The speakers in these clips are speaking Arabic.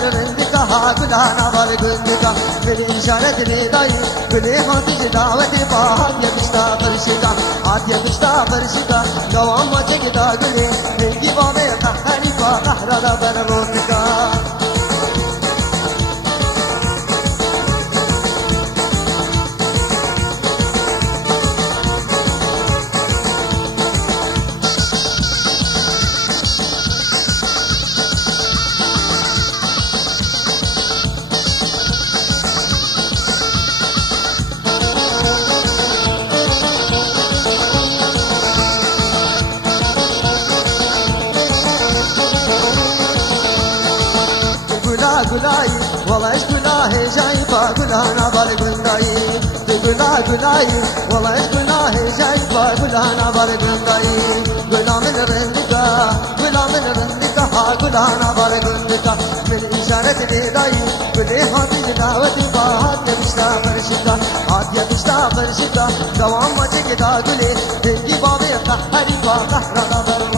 من رندك هاكلها نظر قندك بالإشارة نداي بالإخوة دعوتي فهات يبشتا فرشكا هات يبشتا فرشكا دوام ما تجدا قلي بيجي بابي قهري فقهر دا برمونك قلاي والله ايش قلاه جايبه قلها نظر قنداي قلاي والله ايش قلاه جايبه قلها نظر قنداي قلا من رندقه قلا من رندقه قلها نظر قندقه من اشاره نداي قلي هاتي دعوتي فهات يبشتا فرشكه هات يبشتا فرشكه دوام ما تجدا قلي دلي بابي قهري فقهر نظر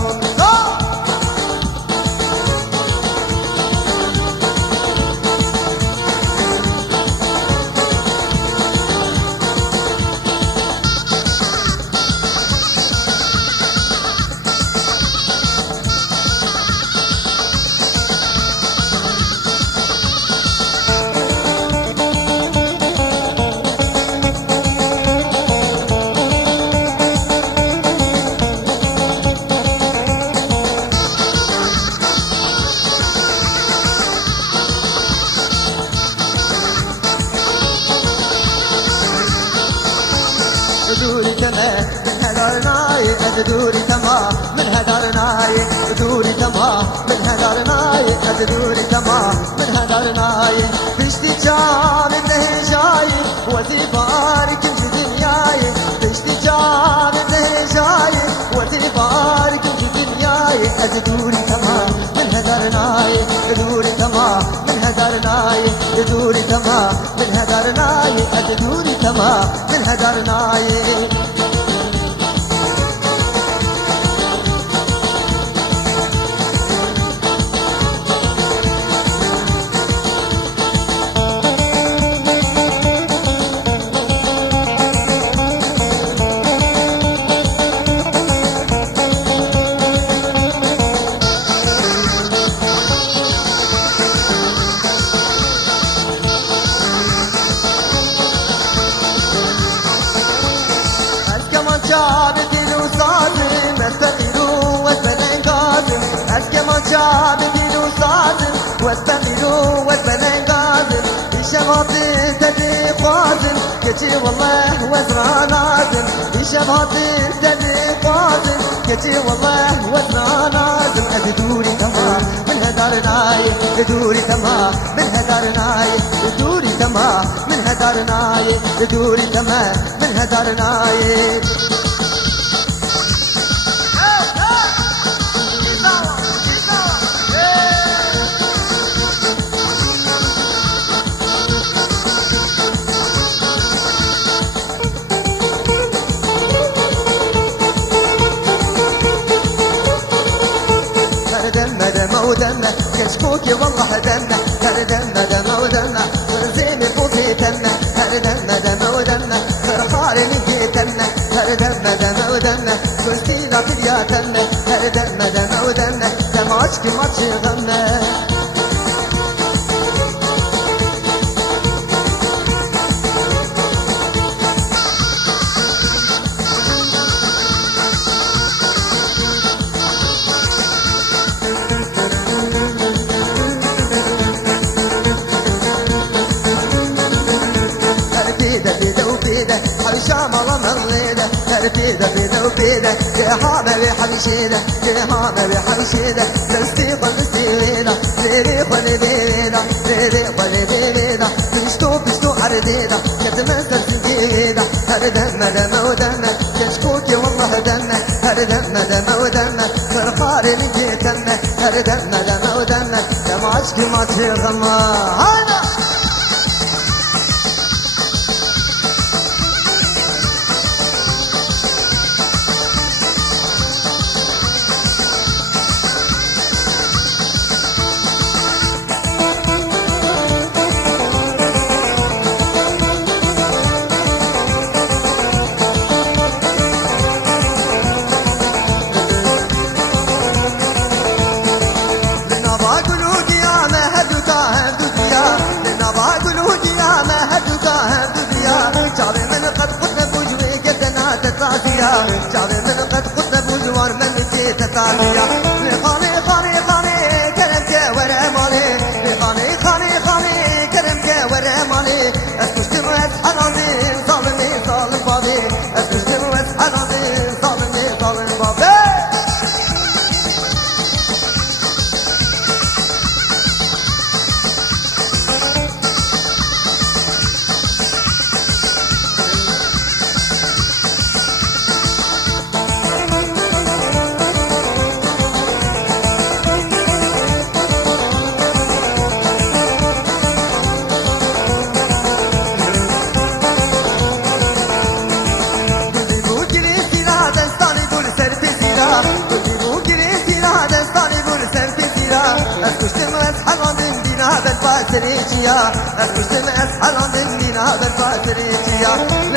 دوري تما من هدارناي دوري تما من هدارناي دوري تما من هدارناي دوري تما من هدارناي بشتي جام النهي جاي وذي بارك في دنياي بشتي جام النهي جاي وذي بارك في دنياي دوري تما من هدارناي دوري تما من هدارناي دوري تما من هدارناي دوري تما من هدارناي جابتي وصادم استمروا والبنان قادم الكمان جابتي وصادم واستمروا والبنان قادم الشباب تدي قادم كتي والله وزرع نادم الشباب تدي قادم كتي والله وزرع نادم دوري تما من هدارناي دوري تما من هدارناي دوري تما من هدارناي دوري تما من هدارناي ودمه كشكوكي والله دمه هر دمه دمه ودمه ورزيني فوقي دمه هر دمه دمه ودمه فرخاري من جيتمه هر دمه دمه ودمه كنتينا في الياتمه هر دمه دمه ودمه دمعشكي ما تشغمه بيده بيده وبيده جهامة بحبشيده جهامة بحبشيده تستيقظ تستيقظ تريق ولبيده تريق ولبيده تشتو بشتو عرديده كتمثل سنجيده هر دمه دمه ودمه كشكوكي والله دمه هر دمه دمه ودمه فرخاري من جيتمه هر دمه دمه ودمه دم عشقي ما تغمى هذا دیا خانه خانه خانه کرم که وره مالی خانه خانه خانه کرم که وره مالی از کشتم از حلالی ظالمی ظالم بابی از کشتم از حلالی ظالمی ظالم بابی از کشتم از حلان دینا در فاتریچیا